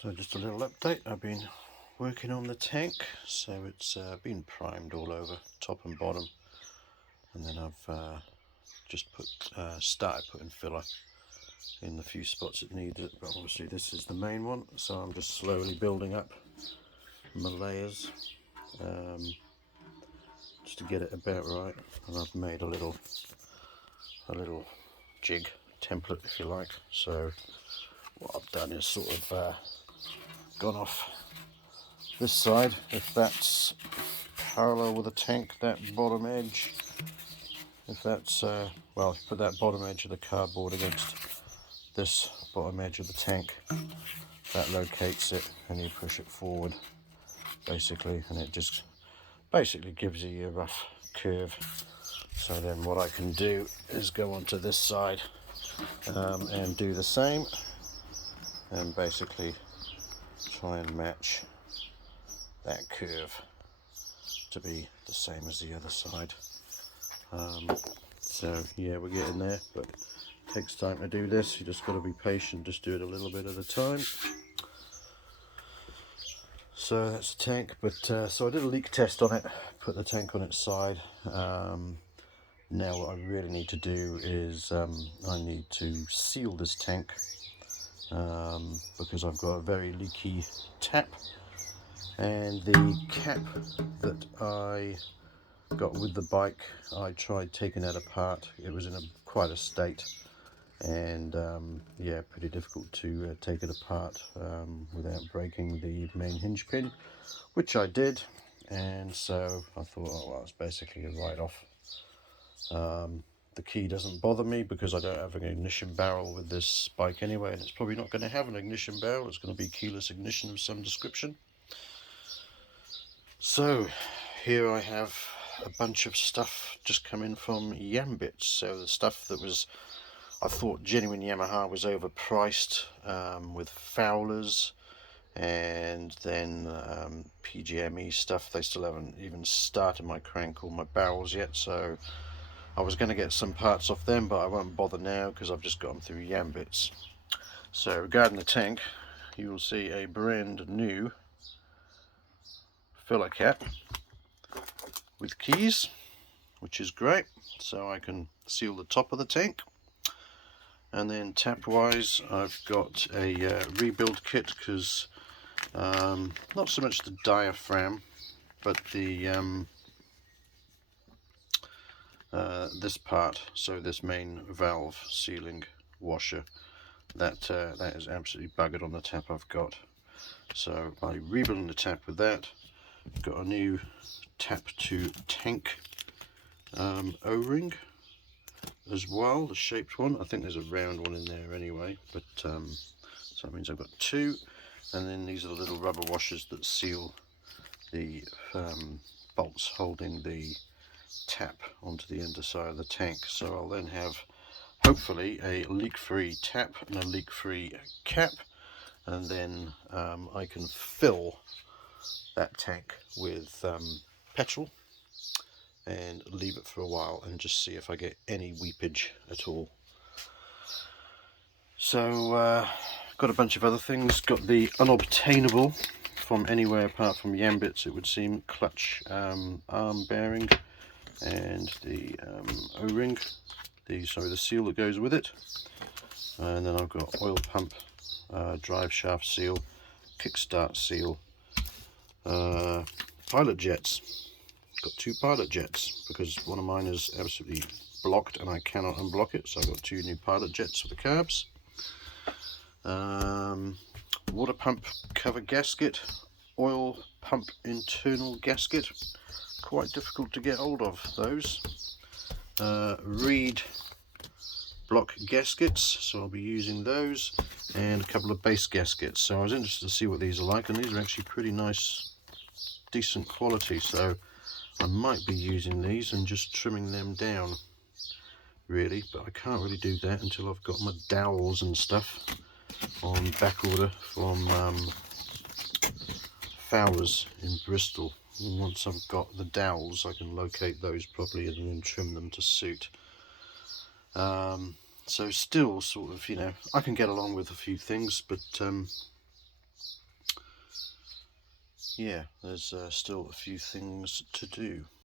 So just a little update. I've been working on the tank, so it's been primed all over, top and bottom, and then I've just started putting filler in the few spots it needed it, but obviously this is the main one, so I'm just slowly building up my layers just to get it about right. And I've made a little jig template, if you like. So what I've done is sort of gone off this side, if that's parallel with the tank, that bottom edge, if that's well, put that bottom edge of the cardboard against this bottom edge of the tank, that locates it, and you push it forward basically, and it just basically gives you a rough curve. So then what I can do is go onto this side and do the same, and basically try and match that curve to be the same as the other side. So yeah, we're getting there, but it takes time to do this. You just got to be patient, just do it a little bit at a time. So that's the tank, but so I did a leak test on it, put the tank on its side. Now what I really need to do is I need to seal this tank because I've got a very leaky tap, and the cap that I got with the bike, I tried taking that apart. It was in quite a state, and yeah, pretty difficult to take it apart without breaking the main hinge pin, which I did. And so I thought, oh well, it's basically a write-off. The key doesn't bother me because I don't have an ignition barrel with this bike anyway, and it's probably not going to have an ignition barrel. It's going to be keyless ignition of some description. So here I have a bunch of stuff just come in from Yambits. So the stuff that was, I thought genuine Yamaha was overpriced, with Fowlers and then PGME stuff. They still haven't even started my crank or my barrels yet, so I was going to get some parts off them, but I won't bother now because I've just got them through Yambits. So regarding the tank, you will see a brand new filler cap with keys, which is great, so I can seal the top of the tank. And then tap wise, I've got a rebuild kit, because not so much the diaphragm, but the this part, so this main valve sealing washer, that is absolutely buggered on the tap I've got. So by rebuilding the tap with that, I've got a new tap to tank O-ring as well, the shaped one. I think there's a round one in there anyway, but so that means I've got two. And then these are the little rubber washers that seal the bolts holding the tap onto the underside of the tank. So I'll then have hopefully a leak-free tap and a leak-free cap, and then I can fill that tank with petrol and leave it for a while and just see if I get any weepage at all. So got a bunch of other things. Got the unobtainable from anywhere apart from Yambits, it would seem, clutch arm bearing, and the O-ring, the seal that goes with it. And then I've got oil pump, drive shaft seal, kickstart seal, pilot jets. Got two pilot jets because one of mine is absolutely blocked and I cannot unblock it, so I've got two new pilot jets for the carbs. Water pump cover gasket, oil pump internal gasket, quite difficult to get hold of those. Reed block gaskets, so I'll be using those, and a couple of base gaskets. So I was interested to see what these are like, and these are actually pretty nice, decent quality, so I might be using these and just trimming them down really, but I can't really do that until I've got my dowels and stuff on back order from Fowlers in Bristol. And once I've got the dowels, I can locate those properly and then trim them to suit. So still sort of, you know, I can get along with a few things, but yeah, there's still a few things to do.